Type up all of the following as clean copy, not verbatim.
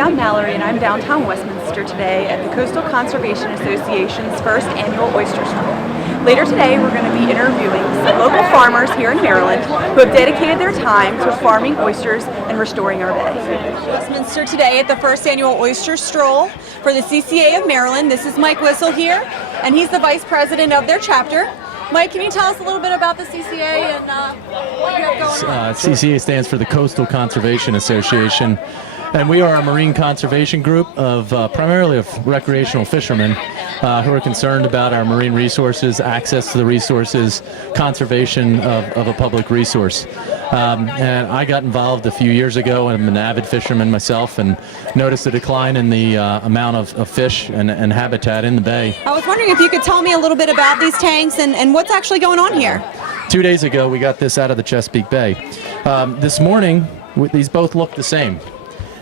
I'm Mallory and I'm downtown Westminster today at the Coastal Conservation Association's first annual oyster stroll. Later today we're going to be interviewing some local farmers here in Maryland who have dedicated their time to farming oysters and restoring our bay. Westminster today at the first annual oyster stroll for the CCA of Maryland. This is Mike Whistle here, and he's the vice president of their chapter. Mike, can you tell us a little bit about the CCA and what you have going on? CCA stands for the Coastal Conservation Association, and we are a marine conservation group of primarily of recreational fishermen who are concerned about our marine resources, access to the resources, conservation of a public resource. And I got involved a few years ago, and I'm an avid fisherman myself, and noticed a decline in the amount of fish and habitat in the bay. I was wondering if you could tell me a little bit about these tanks and what's actually going on here. 2 days ago, we got this out of the Chesapeake Bay. This morning, these both look the same.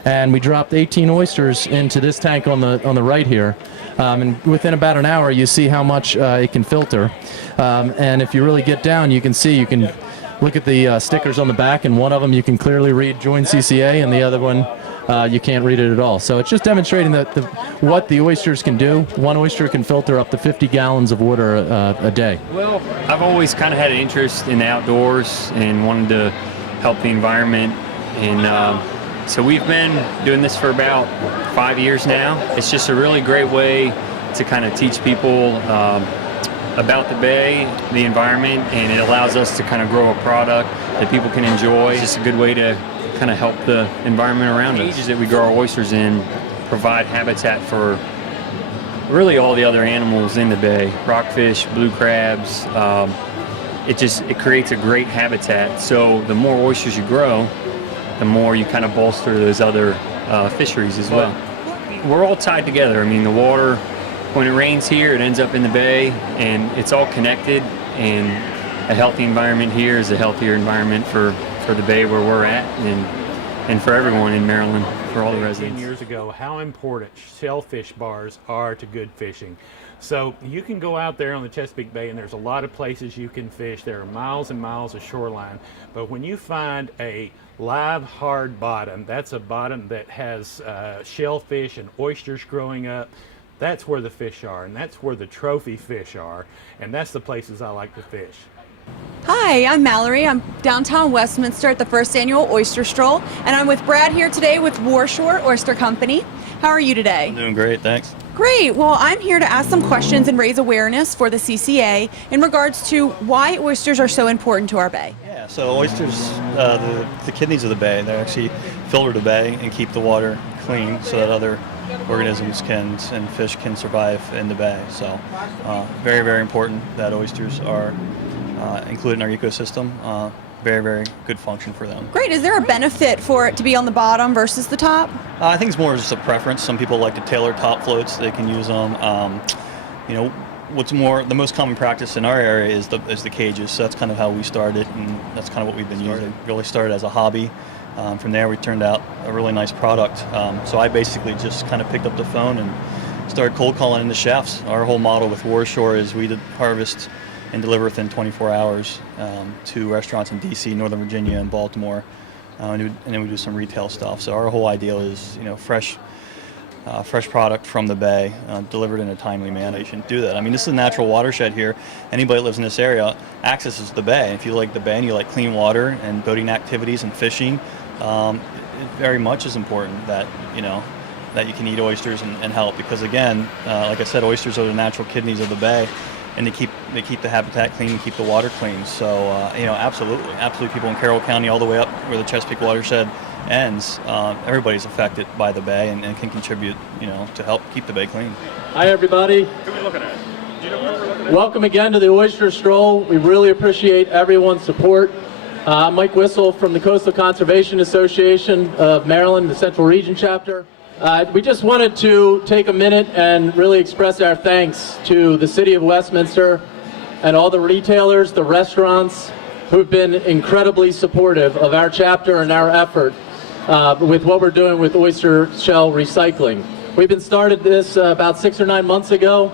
And we dropped 18 oysters into this tank on the right here. And within about an hour, you see how much it can filter. And if you really get down, you can see, you can look at the stickers on the back, and one of them you can clearly read Join CCA, and the other one you can't read it at all. So it's just demonstrating that what the oysters can do. One oyster can filter up to 50 gallons of water a day. Well, I've always kind of had an interest in the outdoors and wanted to help the environment, and so we've been doing this for about 5 years now. It's just a really great way to kind of teach people about the bay, the environment, and it allows us to kind of grow a product that people can enjoy. It's just a good way to kind of help the environment around us. The cages that we grow our oysters in provide habitat for really all the other animals in the bay, rockfish, blue crabs. It creates a great habitat. So the more oysters you grow, the more you kind of bolster those other fisheries as well. We're all tied together. I mean, the water, when it rains here, it ends up in the bay, and it's all connected, and a healthy environment here is a healthier environment for the bay where we're at, and for everyone in Maryland, for all the residents. Years ago, how important shellfish bars are to good fishing. So you can go out there on the Chesapeake Bay, and there's a lot of places you can fish. There are miles and miles of shoreline, but when you find a live hard bottom, that's a bottom that has shellfish and oysters growing up, that's where the fish are, and that's where the trophy fish are, and that's the places I like to fish. Hi, I'm Mallory. I'm downtown Westminster at the first annual oyster stroll, and I'm with Brad here today with Warshore Oyster Company. How are you today? I'm doing great, thanks. Great. Well, I'm here to ask some questions and raise awareness for the CCA in regards to why oysters are so important to our bay. Yeah, so oysters, the kidneys of the bay, they actually filter the bay and keep the water clean so that other organisms and fish can survive in the bay. So very, very important that oysters are included in our ecosystem. Very, very good function for them. Great. Is there a benefit for it to be on the bottom versus the top? I think it's more just a preference. Some people like to tailor top floats. They can use them. The most common practice in our area is the cages. So that's kind of how we started, and that's kind of what we've been using. Really started as a hobby. From there, we turned out a really nice product. So I basically just kind of picked up the phone and started cold calling in the chefs. Our whole model with Warshore is we harvest and deliver within 24 hours to restaurants in DC, Northern Virginia, and Baltimore, and then we do some retail stuff. So our whole ideal is, fresh product from the bay, delivered in a timely manner. You shouldn't do that. I mean, this is a natural watershed here. Anybody that lives in this area accesses the bay. If you like the bay and you like clean water and boating activities and fishing, it very much is important that you can eat oysters and help, because again, like I said, oysters are the natural kidneys of the bay. And they keep the habitat clean and keep the water clean. So absolutely, people in Carroll County all the way up where the Chesapeake watershed ends, everybody's affected by the bay and can contribute, to help keep the bay clean. Hi everybody. Who are we looking at? Do you know what we're looking at? Welcome again to the Oyster Stroll. We really appreciate everyone's support. I'm Mike Whistle from the Coastal Conservation Association of Maryland, the Central Region chapter. We just wanted to take a minute and really express our thanks to the City of Westminster and all the retailers, the restaurants, who've been incredibly supportive of our chapter and our effort with what we're doing with oyster shell recycling. We've been started this about 6 or 9 months ago.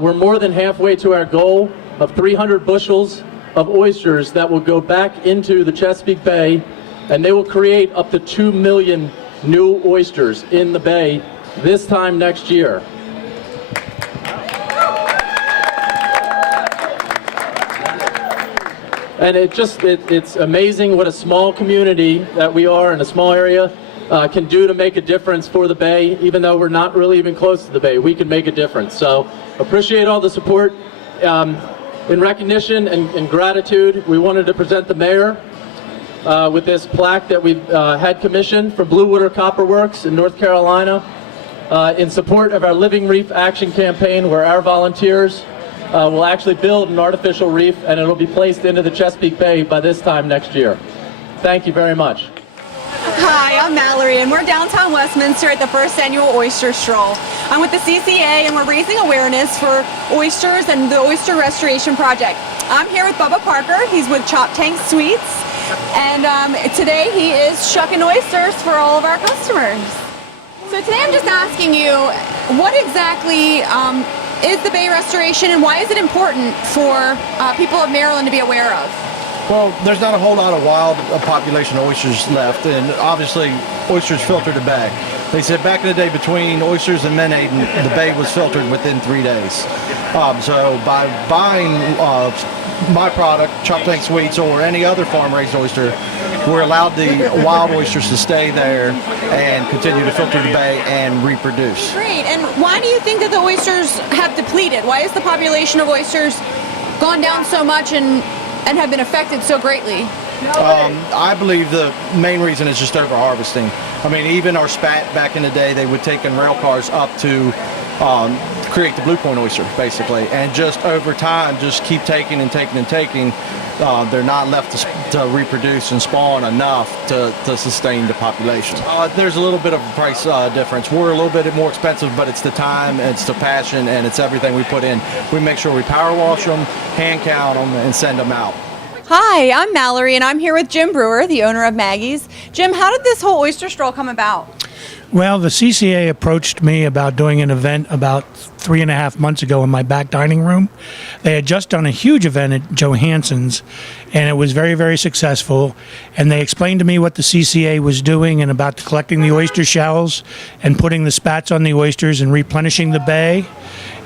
We're more than halfway to our goal of 300 bushels of oysters that will go back into the Chesapeake Bay, and they will create up to 2 million new oysters in the bay this time next year. And it's amazing what a small community that we are in a small area can do to make a difference for the bay. Even though we're not really even close to the bay, we can make a difference. So appreciate all the support. In recognition and gratitude, we wanted to present the mayor with this plaque that we've had commissioned from Blue Water Copper Works in North Carolina in support of our Living Reef Action Campaign, where our volunteers will actually build an artificial reef, and it'll be placed into the Chesapeake Bay by this time next year. Thank you very much. Hi, I'm Mallory, and we're downtown Westminster at the first annual Oyster Stroll. I'm with the CCA, and we're raising awareness for oysters and the Oyster Restoration Project. I'm here with Bubba Parker. He's with Chop Tank Sweets, and today he is shucking oysters for all of our customers. So today I'm just asking you, what exactly is the bay restoration, and why is it important for people of Maryland to be aware of? Well, there's not a whole lot of wild population of oysters left, and obviously oysters filter the bay. They said back in the day between oysters and menhaden, the bay was filtered within 3 days. So by buying my product, Chop Tank Sweets, or any other farm-raised oyster, we're allowed the wild oysters to stay there and continue to filter the bay and reproduce. Great. And why do you think that the oysters have depleted? Why has the population of oysters gone down so much and have been affected so greatly? I believe the main reason is just over-harvesting. I mean, even our spat back in the day, they would take in rail cars up to create the blue point oyster, basically. And just over time, just keep taking and taking and taking. They're not left to reproduce and spawn enough to sustain the population. There's a little bit of a price difference. We're a little bit more expensive, but it's the time, it's the passion, and it's everything we put in. We make sure we power wash them, hand count them, and send them out. Hi, I'm Mallory, and I'm here with Jim Brewer, the owner of Maggie's. Jim, how did this whole oyster stroll come about? Well, the CCA approached me about doing an event about 3.5 months ago in my back dining room. They had just done a huge event at Johansson's, and it was very, very successful. And they explained to me what the CCA was doing and about collecting the oyster shells and putting the spats on the oysters and replenishing the bay.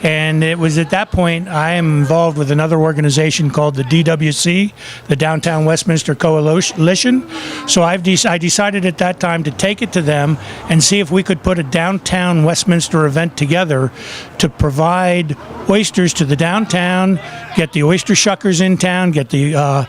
And it was at that point I am involved with another organization called the DWC, the Downtown Westminster Coalition. So I decided at that time to take it to them and see if we could put a downtown Westminster event together to provide oysters to the downtown, get the oyster shuckers in town, get the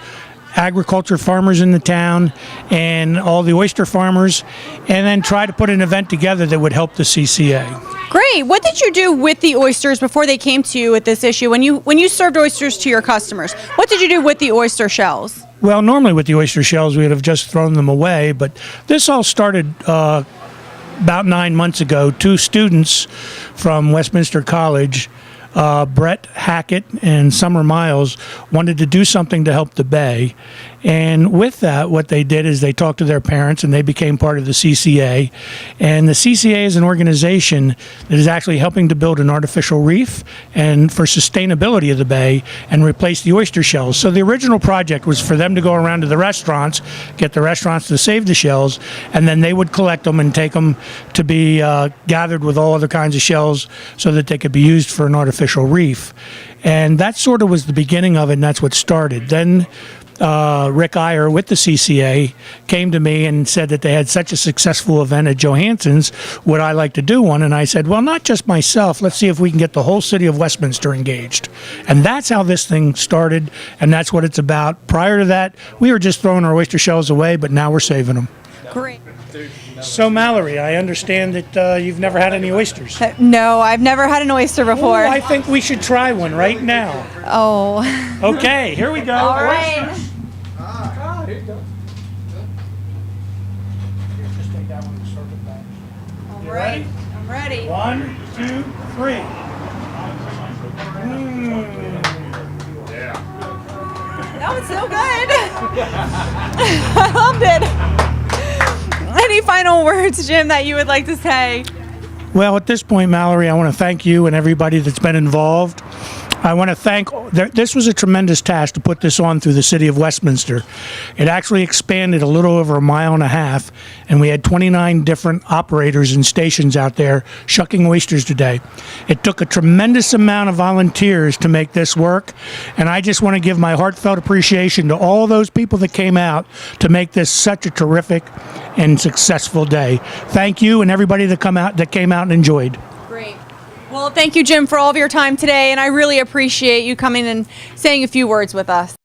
agriculture farmers in the town and all the oyster farmers, and then try to put an event together that would help the CCA. Great. What did you do with the oysters before they came to you with this issue? When you served oysters to your customers, what did you do with the oyster shells? Well, normally with the oyster shells, we would have just thrown them away, but this all started about 9 months ago. 2 students from Westminster College, Brett Hackett and Summer Miles, wanted to do something to help the bay. And with that, what they did is they talked to their parents and they became part of the CCA. And the CCA is an organization that is actually helping to build an artificial reef and for sustainability of the bay and replace the oyster shells. So the original project was for them to go around to the restaurants, get the restaurants to save the shells, and then they would collect them and take them to be gathered with all other kinds of shells so that they could be used for an artificial reef. And that sort of was the beginning of it, and that's what started. Then Rick Iyer with the CCA came to me and said that they had such a successful event at Johansson's, would I like to do one? And I said, well, not just myself, let's see if we can get the whole city of Westminster engaged. And that's how this thing started, and that's what it's about. Prior to that, we were just throwing our oyster shells away, but now we're saving them. Great. So Mallory, I understand that you've never had any oysters. No, I've never had an oyster before. Oh, I think we should try one right now. Oh. Okay, here we go. All right. Here you go. Here, just take that one and circle it back. All right. I'm ready. 1, 2, 3. That was so good. I loved it. Any final words, Jim, that you would like to say? Well, at this point, Mallory, I want to thank you and everybody that's been involved. I want to thank, this was a tremendous task to put this on through the city of Westminster. It actually expanded a little over a mile and a half, and we had 29 different operators and stations out there shucking oysters today. It took a tremendous amount of volunteers to make this work, and I just want to give my heartfelt appreciation to all those people that came out to make this such a terrific and successful day. Thank you and everybody that came out and enjoyed. Great. Well, thank you, Jim, for all of your time today, and I really appreciate you coming and saying a few words with us.